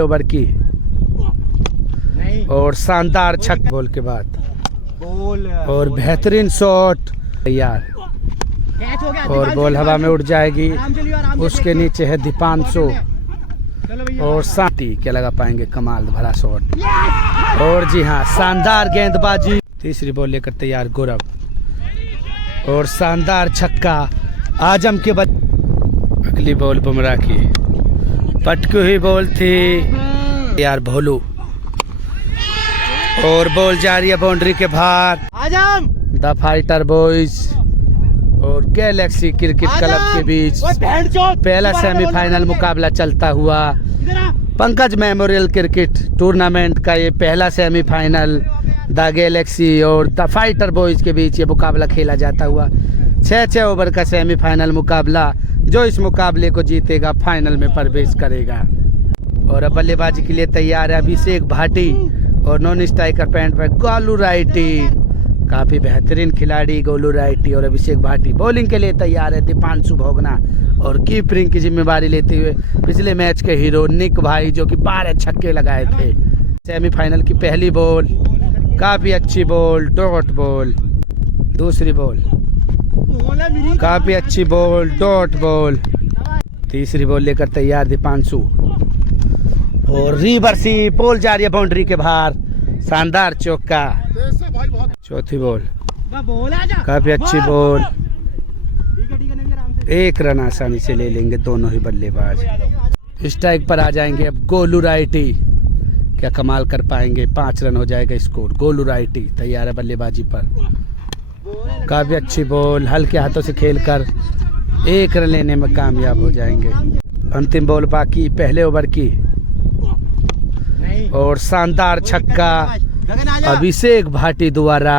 Over की और शानदार छक्का बॉल के बाद और बेहतरीन शॉट तैयार और बॉल हवा में उड़ जाएगी। उसके नीचे है दीपांशु और शांति क्या लगा पाएंगे कमाल भरा शॉट और जी हाँ शानदार गेंदबाजी। तीसरी बॉल लेकर तैयार गौरव और शानदार छक्का आजम के बाद। अगली बॉल बुमराह की पटकी हुई बॉल थी यार भोलू और बॉल जा रही है बाउंड्री के बाहर। आजम द फाइटर बॉयज और गैलेक्सी क्रिकेट क्लब के बीच पहला सेमीफाइनल मुकाबला चलता हुआ पंकज मेमोरियल क्रिकेट टूर्नामेंट का ये पहला सेमीफाइनल द गैलेक्सी और द फाइटर बॉयज के बीच ये मुकाबला खेला जाता हुआ 6 ओवर का सेमीफाइनल मुकाबला। जो इस मुकाबले को जीतेगा फाइनल में प्रवेश करेगा। और अब बल्लेबाजी के लिए तैयार है अभिषेक भाटी और नॉन स्ट्राइकर पैंट पर गोलू राइटी। काफी बेहतरीन खिलाड़ी गोलू राइटी और अभिषेक भाटी। बॉलिंग के लिए तैयार है दीपांशु भोगना और कीपिंग की जिम्मेदारी लेते हुए पिछले मैच के हीरो निक भाई जो कि 12 छक्के लगाए थे। सेमीफाइनल की पहली बॉल काफी अच्छी बॉल डॉट बॉल। दूसरी बॉल काफी अच्छी बॉल डॉट बॉल। तीसरी बॉल लेकर तैयार दीपांशु और रिवर्सी बॉल जा रही है बाउंड्री के बाहर शानदार चौका। चौथी बॉल काफी अच्छी बॉल। 1 रन आसानी से ले लेंगे दोनों ही बल्लेबाज। स्ट्राइक पर आ जाएंगे अब गोलू राइटी। क्या कमाल कर पाएंगे। 5 रन हो जाएगा स्कोर। गोलू राइटी तैयार है बल्लेबाजी पर। काफी अच्छी बॉल हल्के हाथों से खेलकर 1 रन लेने में कामयाब हो जाएंगे। अंतिम बॉल बाकी पहले ओवर की और शानदार छक्का अभिषेक भाटी द्वारा।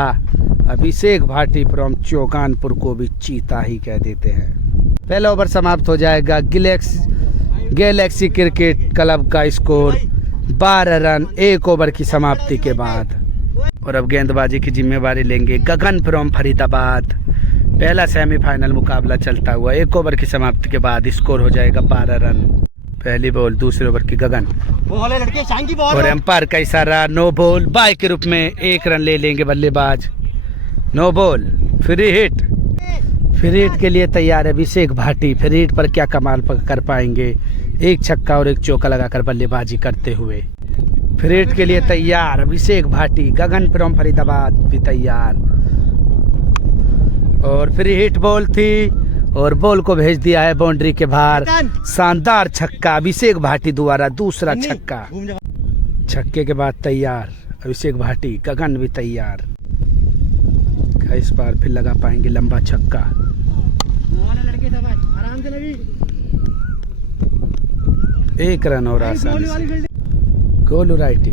अभिषेक भाटी फ्रॉम चौकानपुर को भी चीता ही कह देते हैं। पहला ओवर समाप्त हो जाएगा। गैलेक्सी क्रिकेट क्लब का स्कोर 12 रन 1 ओवर की समाप्ति के बाद। और अब गेंदबाजी की जिम्मेवारी लेंगे गगन फ्रॉम फरीदाबाद। पहला सेमीफाइनल मुकाबला चलता हुआ 1 ओवर की समाप्ति के बाद स्कोर हो जाएगा 12 रन। पहली बॉल दूसरे ओवर की गगन और एम्पायर का इशारा नो बॉल बाय के रूप में 1 रन ले लेंगे बल्लेबाज। No ball free hit. Free hit के लिए तैयार है अभिषेक भाटी। फ्री हिट पर क्या कमाल कर पाएंगे। 1 छक्का और 1 चौका लगाकर बल्लेबाजी करते हुए। फ्री हिट के लिए तैयार अभिषेक भाटी। गगन फ्रॉम फरीदाबाद भी तैयार और फ्री हिट बॉल थी और बॉल को भेज दिया है बाउंड्री के बाहर। शानदार छक्का अभिषेक भाटी द्वारा। दूसरा छक्का। छक्के के बाद तैयार अभिषेक भाटी। गगन भी तैयार। इस बार फिर लगा पाएंगे लंबा छक्का। 1 रन और आसानी से। गोलू राइटी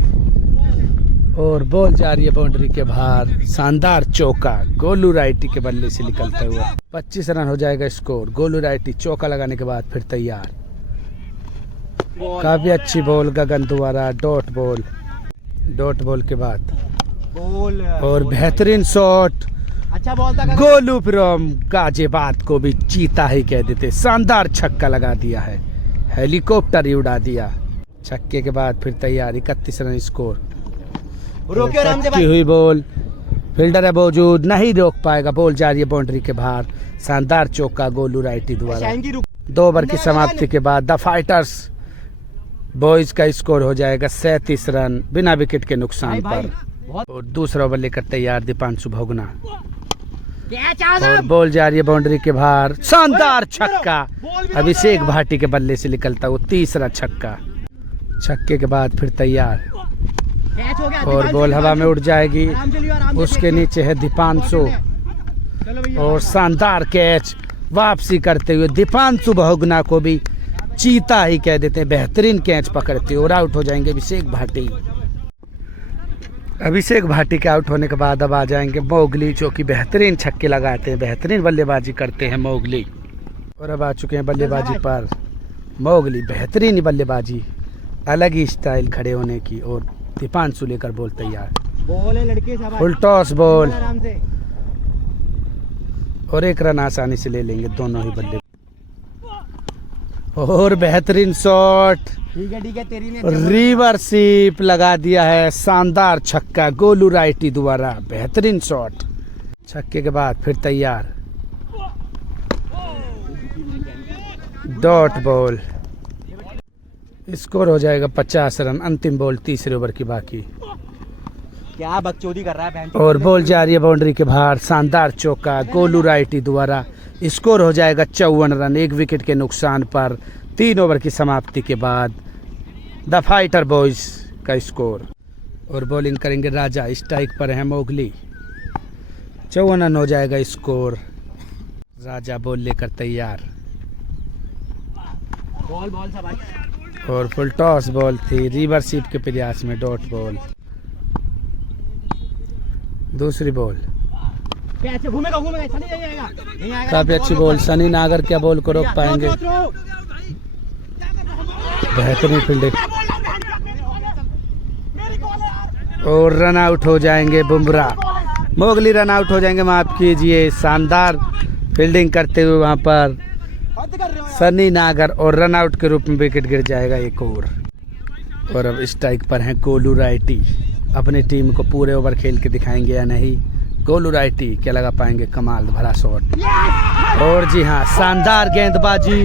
और बॉल जा रही है बाउंड्री के बाहर। शानदार चौका गोलू राइटी के बल्ले से निकलता हुआ। 25 रन हो जाएगा स्कोर। गोलू राइटी चौका लगाने के बाद फिर तैयार। काफी अच्छी बॉल गगन द्वारा डॉट बॉल। डॉट बॉल के बाद और बेहतरीन शॉट। अच्छा बॉल था गोलू फ्रॉम गाजियाबाद को भी चीता ही कह देते। शानदार छक्का लगा दिया है। हेलीकॉप्टर ही उड़ा दिया। छक्के के बाद फिर तैयार 31 रन स्कोर। की हुई बॉल फील्डर है मौजूद नहीं रोक पाएगा। बॉल जा रही है बाउंड्री के बाहर। शानदार चौका गोलू राइटी द्वारा। 2 ओवर की समाप्ति के बाद द फाइटर्स बॉयज का स्कोर हो जाएगा 37 रन बिना विकेट के नुकसान पर। और दूसरा ओवर लेकर तैयार दीपांशु भोगना और बॉल जा रही है बाउंड्री के बाहर। शानदार छक्का अभिषेक भाटी के बल्ले से निकलता वो 3रा छक्का। छक्के के बाद फिर तैयार और बॉल हवा में उड़ जाएगी। उसके नीचे है दीपांशु और शानदार कैच वापसी करते हुए दीपांशु भोगना को भी चीता ही कह देते हैं। बेहतरीन कैच पकड़ते और आउट हो जाएंगे अभिषेक भाटी। अभिषेक भाटी के आउट होने के बाद अब आ जाएंगे मोगली जो कि बेहतरीन छक्के लगाते हैं। बेहतरीन बल्लेबाजी करते हैं मोगली। और अब आ चुके हैं बल्लेबाजी पर मोगली। बेहतरीन बल्लेबाजी अलग ही स्टाइल खड़े होने की। और दीपांशु लेकर बॉल तैयार। बॉल है लड़के फुल टॉस बॉल और 1 रन आसानी से ले लेंगे दोनों ही बल्ले। और बेहतरीन शॉट, ठीक है तेरी ने रिवर्सिप लगा दिया है, शानदार छक्का गोलू राइटी द्वारा, बेहतरीन शॉट। छक्के के बाद फिर तैयार, डॉट बॉल, स्कोर हो जाएगा 50 रन। अंतिम बॉल तीसरे ओवर की बाकी, क्या बकचोदी कर रहा है बहन। और बॉल जा रही है बाउंड्री के बाहर, शानदार चौका गोलू राइटी द्वारा। स्कोर हो जाएगा 54 रन, 1 विकेट के नुकसान पर 3 ओवर की समाप्ति के बाद द फाइटर बॉयज का स्कोर। और बॉलिंग करेंगे राजा, स्ट्राइक पर है मोगली। 54 रन हो जाएगा स्कोर। राजा बॉल लेकर तैयार, बॉल सा भाई, और फुल टॉस बॉल थी, रिवर्सिप के प्रयास में डॉट बॉल। दूसरी बॉल कैसे घूमेगा चली जाएगा, नहीं आएगा। काफी अच्छी बॉल, सनी नागर क्या बॉल को रोक पाएंगे। बेहतरीन फील्डिंग, और रन आउट हो जाएंगे बुमराह। मोगली रन आउट हो जाएंगे, माफ कीजिए। शानदार फील्डिंग करते हुए वहां पर सनी नागर, और रन आउट के रूप में विकेट गिर जाएगा एक और अब स्ट्राइक पर हैं गोलू राइटी। अपनी टीम को पूरे ओवर खेल के दिखाएंगे या नहीं। गोलू राइटी क्या लगा पाएंगे, कमाल भरा शॉट। और जी हाँ, शानदार गेंदबाजी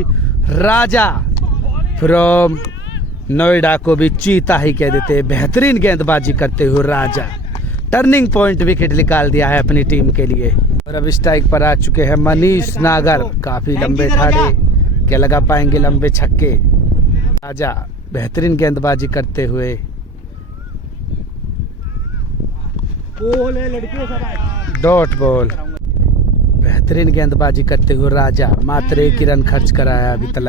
राजा फ्रॉम नोएडा को भी चीता ही कह देते हैं। बेहतरीन गेंदबाजी करते हुए राजा टर्निंग पॉइंट विकेट निकाल दिया है अपनी टीम के लिए। और अब स्ट्राइक पर आ चुके हैं मनीष नागर, काफी लंबे ठाड़े, क्या लगा पाएंगे लंबे छक्के। राजा बेहतरीन गेंदबाजी करते हुए, डॉट बॉल, बेहतरीन गेंदबाजी करते हुए राजा। मात्र 1 ही रन खर्च कराया अभी तक,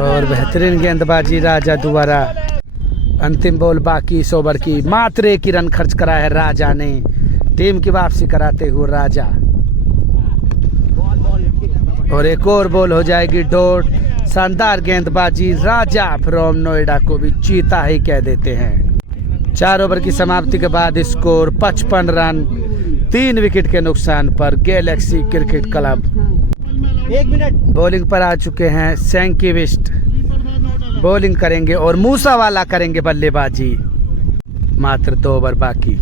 और बेहतरीन गेंदबाजी राजा द्वारा। अंतिम बॉल बाकी इस ओवर की, मात्र 1 ही रन खर्च कराया है राजा ने। टीम की वापसी कराते हुए राजा, और एक और बॉल हो जाएगी डॉट। शानदार गेंदबाजी राजा फ्रॉम नोएडा को भी चीता ही कह देते हैं। 4 ओवर की समाप्ति के बाद स्कोर 55 रन, 3 विकेट के नुकसान पर Galaxy cricket club. 1 minute bowling पर आ चुके हैं सैंकी विस्ट, बॉलिंग करेंगे और मूसावाला करेंगे बल्लेबाजी। मात्र 2 ओवर बाकी,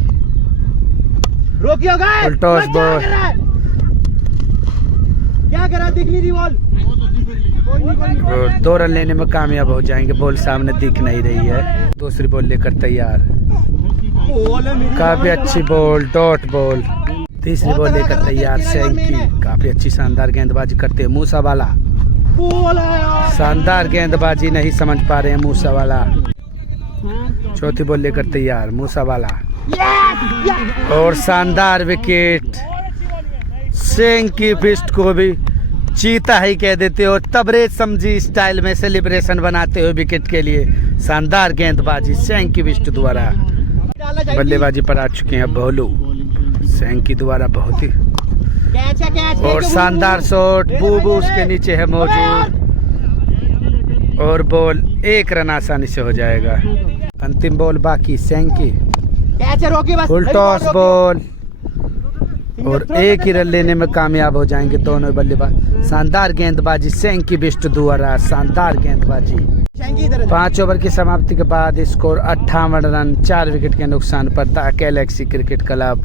रोकियो गाइस, फुल टॉस बॉल, क्या करा दिख नहीं रही बॉल, और 2 रन लेने में कामयाब हो जाएंगे। बॉल सामने दिख नहीं रही है। दूसरी बॉल लेकर तैयार, काफी अच्छी बॉल, डॉट बॉल। तीसरी बॉल लेकर तैयार सैंकी, काफी अच्छी शानदार गेंदबाजी करते हैं मूसावाला। शानदार गेंदबाजी नहीं समझ पा रहे हैं मूसावाला। चौथी बॉल लेकर तैयार मूसावाला, और शानदार विकेट। सैंकी फिस्ट को भी चीता ही कह देते और तबरेज समझी स्टाइल में सेलिब्रेशन बनाते हुए विकेट के लिए। शानदार गेंदबाजी सैंकी विस्ट द्वारा। बल्लेबाजी पर आ चुके हैं भोलू, सैंकी द्वारा बहुत ही, और शानदार शॉट। बूबू उसके नीचे है मौजूद, और बॉल 1 रन आसानी से हो जाएगा। अंतिम बॉल बाकी, सैंकी फुल टॉस बॉल, और 1 ही रन लेने में कामयाब हो जाएंगे दोनों बल्लेबाज। शानदार गेंदबाजी सैंकी बिस्ट द्वारा, शानदार गेंदबाजी। 5 ओवर की समाप्ति के बाद स्कोर 58 रन, 4 विकेट के नुकसान पर द गैलेक्सी क्रिकेट क्लब।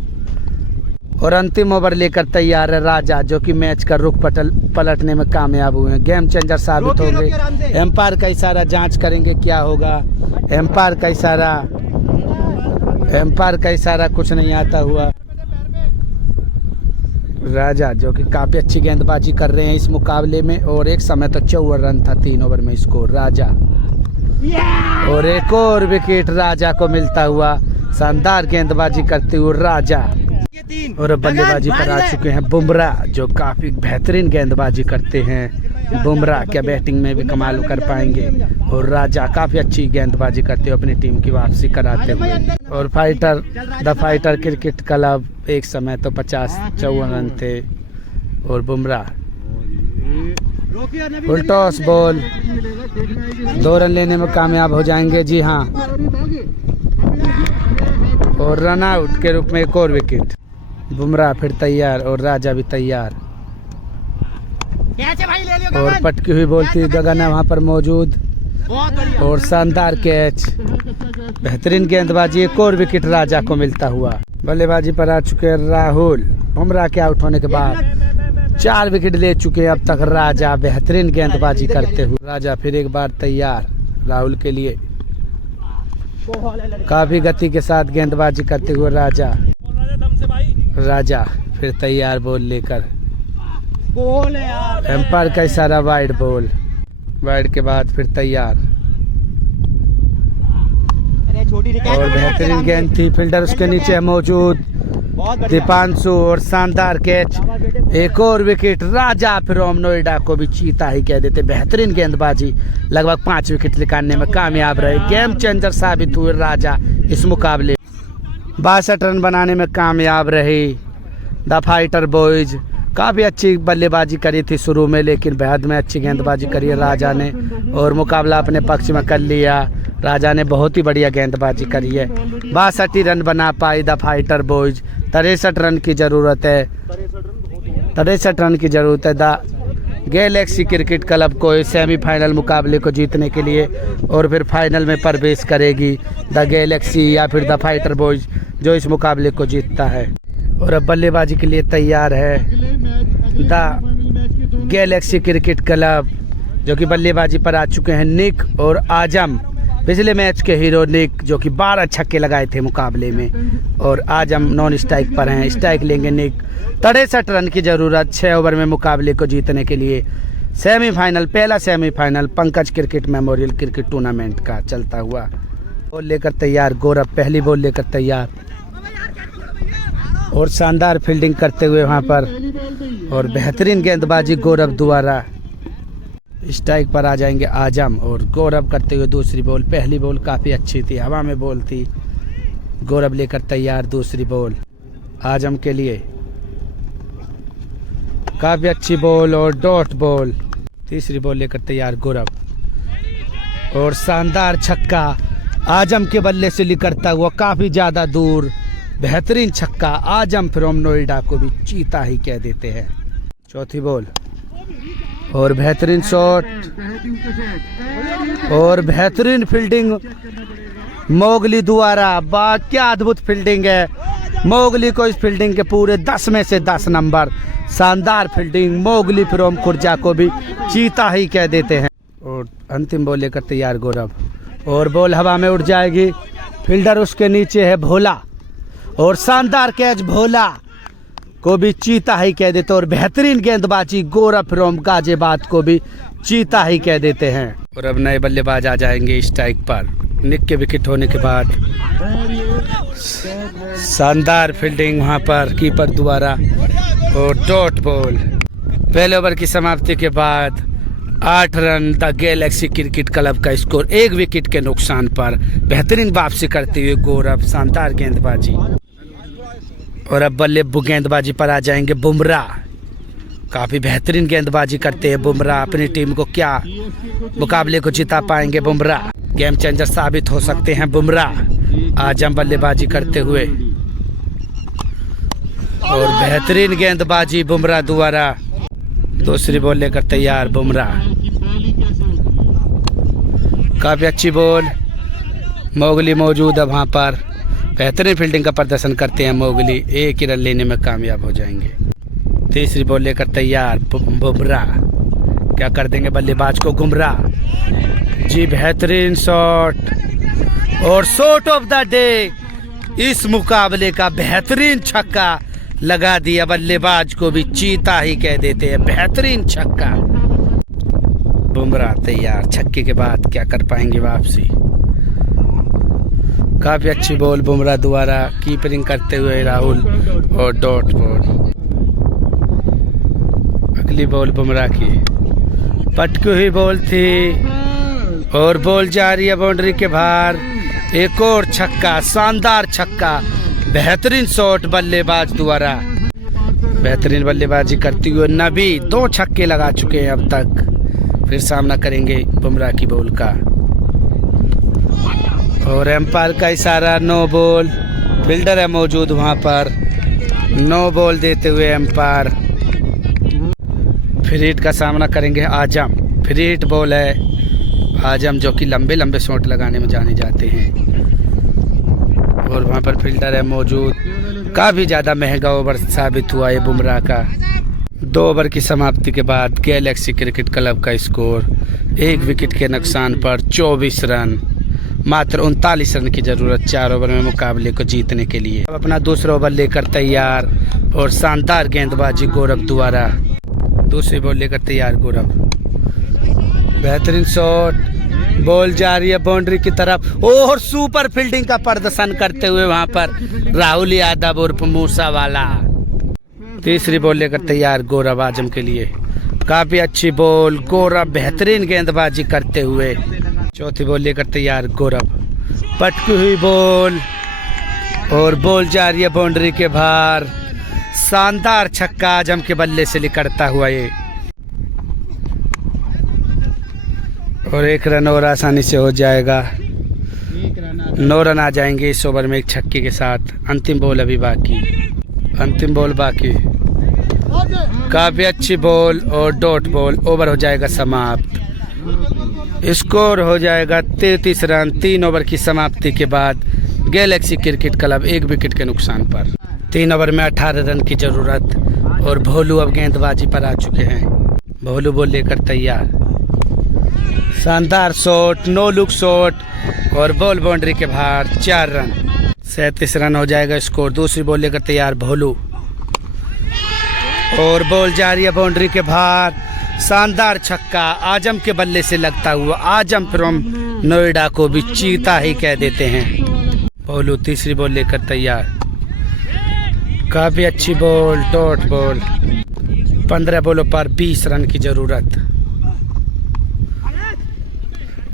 और अंतिम ओवर लेकर तैयार है राजा, जो कि मैच का रुख पलटने में कामयाब हुए हैं। गेम चेंजर साबित होंगे। एम्पायर का इशारा जांच करेंगे क्या होगा। एम्पायर का इशारा कुछ नहीं आता हुआ। राजा जो कि काफी अच्छी गेंदबाजी कर रहे हैं इस मुकाबले में, और एक समय तो 54 रन था 3 ओवर में स्कोर राजा। और एक और विकेट राजा को मिलता हुआ, शानदार गेंदबाजी करते हुए राजा। और बल्लेबाजी पर आ चुके हैं बुमराह, जो काफी बेहतरीन गेंदबाजी करते हैं। बुमराह क्या बैटिंग में भी कमाल कर पाएंगे, और राजा काफी अच्छी गेंदबाजी करते हुए अपनी टीम की वापसी कराते हुए। और द फाइटर क्रिकेट क्लब एक समय तो 54 रन थे, और Bumrah full toss ball, 2 run लेने में कामयाब हो जाएंगे। जी हाँ, और रन आउट के रूप में एक और विकेट। बुमराह फिर तैयार, और राजा भी तैयार। कैच है भाई, ले लियो और गगन। पटकी हुई बॉल थी, गगन है वहाँ पर मौजूद बहुत बढ़िया। और शानदार कैच, बेहतरीन गेंदबाजी, एक और विकेट राजा को मिलता हुआ। बल्लेबाजी पर आ चुके हैं राहुल, बुमराह के आउट होने के बाद 4 विकेट ले चुके हैं अब तक राजा, बेहतरीन गेंदबाजी करते हुए। राजा फिर एक बार तैयार राहुल के लिए, काफी गति के साथ गेंदबाजी करते हुए राजा। राजा फिर तैयार बॉल लेकर, बोल है यार। एम्पायर का इशारा, वाइड बॉल, वाइड के बाद फिर तैयार अरे छोटी सी कैच और बेहतरीन गेंद थी, फील्डर उसके नीचे है मौजूद बहुत बढ़िया। दीपांशु और शानदार कैच, एक और विकेट राजा फ्रॉम नोएडा को भी चीता ही कह देते। बेहतरीन गेंदबाजी, लगभग 5 विकेट निकालने में कामयाब रहे, गेम चेंजर साबित हुए राजा इस मुकाबले। 62 रन बनाने में कामयाब रही द फाइटर बॉयज। काफ़ी अच्छी बल्लेबाजी करी थी शुरू में, लेकिन बेहद में अच्छी गेंदबाजी करी है राजा ने और मुकाबला अपने पक्ष में कर लिया। राजा ने बहुत ही बढ़िया गेंदबाजी करी है, 62 रन बना पाई द फाइटर बॉयज। 63 रन की ज़रूरत है, 63 रन की ज़रूरत है द गैलेक्सी क्रिकेट क्लब को इस सेमीफाइनल मुकाबले को जीतने के लिए, और फिर फाइनल में प्रवेश करेगी द गैलेक्सी या फिर द फाइटर बॉयज जो इस मुकाबले को जीतता है। और अब बल्लेबाजी के लिए तैयार है द गैलेक्सी क्रिकेट क्लब, जो कि बल्लेबाजी पर आ चुके हैं निक और आजम। पिछले मैच के हीरो निक जो कि 12 छक्के लगाए थे मुकाबले में, और आजम नॉन स्ट्राइक पर हैं, स्ट्राइक लेंगे निक। 63 रन की ज़रूरत 6 ओवर में मुकाबले को जीतने के लिए। सेमीफाइनल, पहला semifinal Pankaj cricket memorial cricket tournament का चलता हुआ। बॉल लेकर तैयार गौरव, पहली बॉल लेकर तैयार और शानदार फील्डिंग करते हुए वहाँ पर, और बेहतरीन गेंदबाजी गौरव द्वारा। स्ट्राइक पर आ जाएंगे आजम और गौरव करते हुए दूसरी बॉल। पहली बॉल काफ़ी अच्छी थी, हवा में बॉल थी, गौरव लेकर तैयार दूसरी बॉल आजम के लिए, काफ़ी अच्छी बॉल और डॉट बॉल। तीसरी बॉल लेकर तैयार गौरव और शानदार छक्का आजम के बल्ले से निकलता हुआ काफ़ी ज़्यादा दूर, बेहतरीन छक्का। आजम फ्रॉम नोएडा को भी चीता ही कह देते हैं। चौथी बॉल और बेहतरीन शॉट और बेहतरीन फील्डिंग मोगली द्वारा। क्या अद्भुत फील्डिंग है, मोगली को इस फील्डिंग के पूरे 10 में से 10 नंबर। शानदार फील्डिंग, मोगली फ्रॉम खुर्जा को भी चीता ही कह देते हैं। और अंतिम बॉल लेकर तैयार गौरव और बॉल हवा में उड़ जाएगी, फील्डर उसके नीचे है भोला और शानदार कैच, भोला को भी चीता ही कह देते। और बेहतरीन गेंदबाजी गौरव फ्रॉम गाजियाबाद को भी चीता ही कह देते हैं। और अब नए बल्लेबाज आ जाएंगे स्ट्राइक पर निक के विकेट होने के बाद। शानदार फील्डिंग वहां पर कीपर द्वारा और डॉट बॉल। पहले ओवर की समाप्ति के बाद 8 run the Galaxy cricket club का स्कोर, 1 विकेट के नुकसान पर। बेहतरीन वापसी करते हुए गौरव, शानदार गेंदबाजी। और अब गेंदबाजी पर आ जाएंगे बुमराह। काफ़ी बेहतरीन गेंदबाजी करते हैं बुमराह, अपनी टीम को क्या मुकाबले को जिता पाएंगे बुमराह, गेम चेंजर साबित हो सकते हैं बुमराह। आजम बल्लेबाजी करते हुए और बेहतरीन गेंदबाजी बुमराह द्वारा। दूसरी बॉल लेकर तैयार बुमराह, काफ़ी अच्छी बॉल। मोगली मौजूद है वहाँ पर, बेहतरीन फील्डिंग का प्रदर्शन करते हैं मोगली, 1 ही रन लेने में कामयाब हो जाएंगे। तीसरी बॉल लेकर तैयार बुमराह, क्या कर देंगे बल्लेबाज को गुमराह जी। बेहतरीन शॉट और शॉट ऑफ द डे इस मुकाबले का, बेहतरीन छक्का लगा दिया, बल्लेबाज को भी चीता ही कह देते हैं। बेहतरीन छक्का, बुमराह तैयार, छक्के के बाद क्या कर पाएंगे वापसी। काफ़ी अच्छी बॉल बुमराह द्वारा, कीपरिंग करते हुए राहुल और डॉट बॉल। अगली बॉल बुमराह की पटकी हुई बॉल थी और बॉल जा रही है बाउंड्री के बाहर। एक और छक्का, शानदार छक्का, बेहतरीन शॉट बल्लेबाज द्वारा। बेहतरीन बल्लेबाजी करती हुए नबी 2 छक्के लगा चुके हैं अब तक। फिर सामना करेंगे बुमराह की बॉल का और एम्पायर का इशारा, नो बॉल। फील्डर है मौजूद वहां पर, नो बॉल देते हुए एम्पायर। फ्री हिट का सामना करेंगे आजम। फ्री हिट बॉल है आजम, जो कि लंबे लंबे शॉट लगाने में जाने जाते हैं। और वहाँ पर फील्डर है मौजूद। काफ़ी ज़्यादा महंगा ओवर साबित हुआ है बुमराह का। 2 ओवर की समाप्ति के बाद गैलेक्सी क्रिकेट क्लब का स्कोर 1 विकेट के नुकसान पर 24 रन। मात्र 39 रन की ज़रूरत 4 ओवर में मुकाबले को जीतने के लिए। अब अपना दूसरा ओवर लेकर तैयार और शानदार गेंदबाजी गौरव द्वारा। दूसरी बॉल लेकर तैयार गौरव। बेहतरीन शॉट, बॉल जा रही है बाउंड्री की तरफ और सुपर फील्डिंग का प्रदर्शन करते हुए वहां पर राहुल यादव उर्फ मूसा वाला। तीसरी बॉल लेकर तैयार गौरव आजम के लिए। काफी अच्छी बॉल, गौरव बेहतरीन गेंदबाजी करते हुए। चौथी बॉल लेकर तैयार गौरव। पटकी हुई बॉल और बॉल जा रही है बाउंड्री के बाहर। शानदार छक्का आजम के बल्ले से निकलता हुआ ये। और 1 रन और आसानी से हो जाएगा। 9 रन आ जाएंगे इस ओवर में एक छक्के के साथ। अंतिम बॉल अभी बाकी, अंतिम बॉल बाकी। काफी अच्छी बॉल और डॉट बॉल। ओवर हो जाएगा समाप्त। स्कोर हो जाएगा 33 रन 3 ओवर की समाप्ति के बाद गैलेक्सी क्रिकेट क्लब 1 विकेट के नुकसान पर। 3 ओवर में 18 रन की जरूरत और भोलू अब गेंदबाजी पर आ चुके हैं। भोलू बॉल लेकर तैयार। शानदार शॉट, नो लुक शॉट और बॉल बाउंड्री के बाहर। 4 रन, 37 रन हो जाएगा स्कोर। दूसरी बॉल लेकर तैयार भोलू और बॉल जा रही है बाउंड्री के बाहर। शानदार छक्का आजम के बल्ले से लगता हुआ। आजम फ्रॉम नोएडा को भी चीता ही कह देते हैं। भोलू तीसरी बॉल लेकर तैयार। काफी अच्छी बॉल, डॉट बॉल। 15 बॉलों पर 20 रन की जरूरत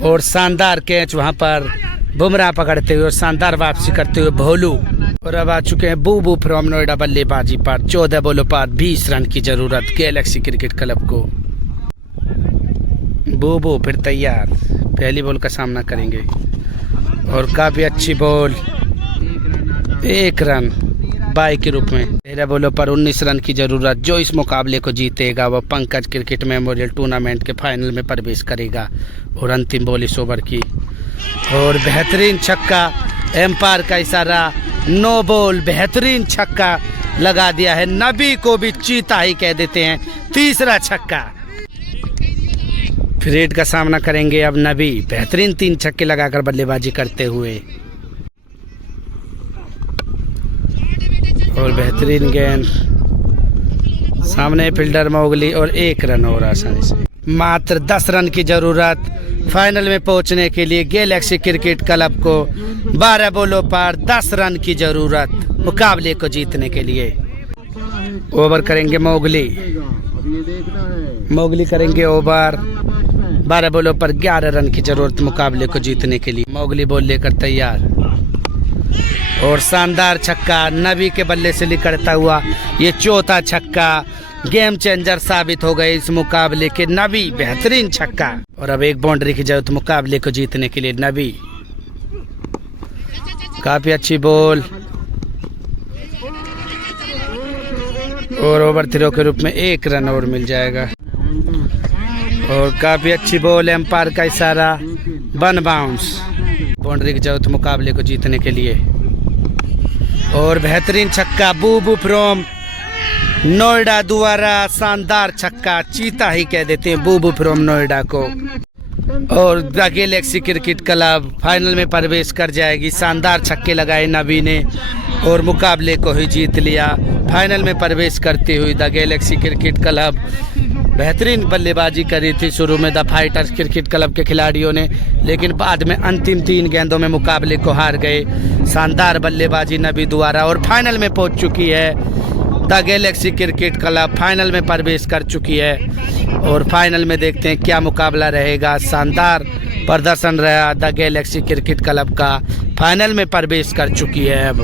और शानदार कैच वहां पर बुमराह पकड़ते हुए और शानदार वापसी करते हुए भोलू। और अब आ चुके हैं बूबू फ्रॉम नोएडा बल्लेबाजी पर। 14 बॉलों पर 20 रन की जरूरत गैलेक्सी क्रिकेट क्लब को। बूबू फिर तैयार, पहली बॉल का सामना करेंगे और काफी अच्छी बॉल। 1 रन बाई के रूप में। 13 बॉलों पर 19 रन की जरूरत। जो इस मुकाबले को जीतेगा वह पंकज क्रिकेट मेमोरियल टूर्नामेंट के फाइनल में प्रवेश करेगा। और अंतिम बॉल इस ओवर की और बेहतरीन छक्का, एम्पायर का इशारा, नो बॉल। बेहतरीन छक्का लगा दिया है। नबी को भी चीता ही कह देते हैं। तीसरा छक्का। फ्री हिट का सामना करेंगे अब नबी। बेहतरीन 3 छक्के लगाकर बल्लेबाजी करते हुए और बेहतरीन गेंद। सामने फील्डर मोगली और 1 रन और आसानी से। मात्र 10 रन की जरूरत फाइनल में पहुंचने के लिए गैलेक्सी क्रिकेट क्लब को। 12 बॉलों पर 10 रन की जरूरत मुकाबले को जीतने के लिए। ओवर करेंगे मोगली। मोगली करेंगे ओवर। 12 बॉलों पर 11 रन की जरूरत मुकाबले को जीतने के लिए। मोगली बॉल लेकर तैयार और शानदार छक्का नबी के बल्ले से निकलता हुआ। ये चौथा छक्का गेम चेंजर साबित हो गए इस मुकाबले के। नबी बेहतरीन छक्का और अब एक बाउंड्री की जरूरत मुकाबले को जीतने के लिए। नबी काफी अच्छी बॉल और ओवर थ्रो के रूप में 1 रन और मिल जाएगा। और काफी अच्छी बॉल, एम्पायर का इशारा, 1 बाउंस। बाउंड्री की जरूरत मुकाबले को जीतने के लिए और बेहतरीन छक्का बूबू फ्रॉम नोएडा द्वारा। शानदार छक्का, चीता ही कह देते हैं बूबू फ्रॉम नोएडा को। और the Galaxy cricket club final में प्रवेश कर जाएगी। शानदार छक्के लगाए नबी ने और मुकाबले को ही जीत लिया। फाइनल में प्रवेश करती हुई द गैलेक्सी क्रिकेट क्लब बेहतरीन बल्लेबाजी करी थी शुरू में द फाइटर्स क्रिकेट क्लब के खिलाड़ियों ने, लेकिन बाद में अंतिम 3 गेंदों में मुकाबले को हार गए। शानदार बल्लेबाजी नबी द्वारा और फाइनल में पहुंच चुकी है। The Galaxy cricket club final में प्रवेश कर चुकी है और फाइनल में देखते हैं क्या मुकाबला रहेगा। शानदार प्रदर्शन रहा द गैलेक्सी क्रिकेट क्लब का। फाइनल में प्रवेश कर चुकी है अब।